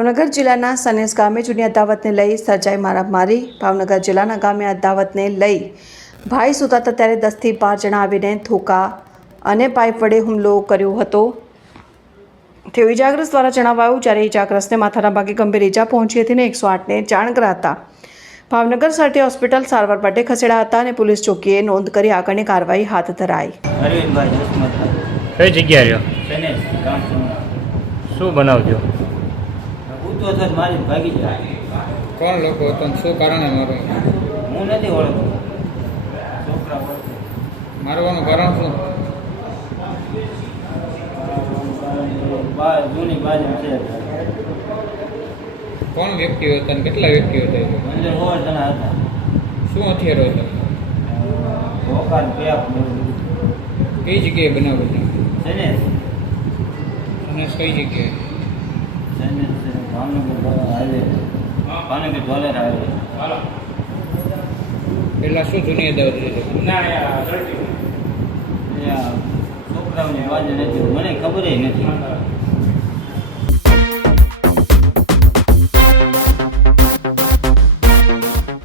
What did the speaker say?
ભાવનગર જિલ્લાના સનેસ ગામે જૂની અદાવતને લઈ સર્જાઈ મારામારી. ભાવનગર જિલ્લાના ગામે અદાવતને લઈ ભાઈ સુતાતા ત્યારે દસથી બાર જણા આવીને થૂકા અને પાઇપ વડે હુમલો કર્યો હતો. તેવું ઇજાગ્રસ્ત દ્વારા જણાવાયું જ્યારે ઇજાગ્રસ્તને માથાના ભાગે ગંભીર ઇજા પહોંચી હતી ને એકસો આઠને જાણ કરાતા. ભાવનગર સરટી હોસ્પિટલ સારવાર માટે ખસેડા હતા અને પોલીસ ચોકીએ નોંધ કરી આગળની કાર્યવાહી હાથ ધરાઈ. કઈ જગ્યા રહ્યો? શું બનાવજો? ઉતો થત મારી ભાગી જાય. કોણ લોકો હતો ને શું કારણે મારો? હું નથી ઓળખતો. છોકરા મારવાનું કારણ શું? જૂની બાજુ છે. કોણ વ્યક્તિઓ હતા ને કેટલા વ્યક્તિઓ હતા? અંદર હોવા જણા હતા. શું હથિયારો હતા? ભોકાર પેપ કઈ જગ્યાએ બનાવ્યું છે ને અને કઈ જગ્યાએ? ભાવનગર હાઈવે ભાવનગર ધોલેર હાઈવે પેલા શું જૂની છોકરાઓની બાજુ નથી. મને ખબર નથી.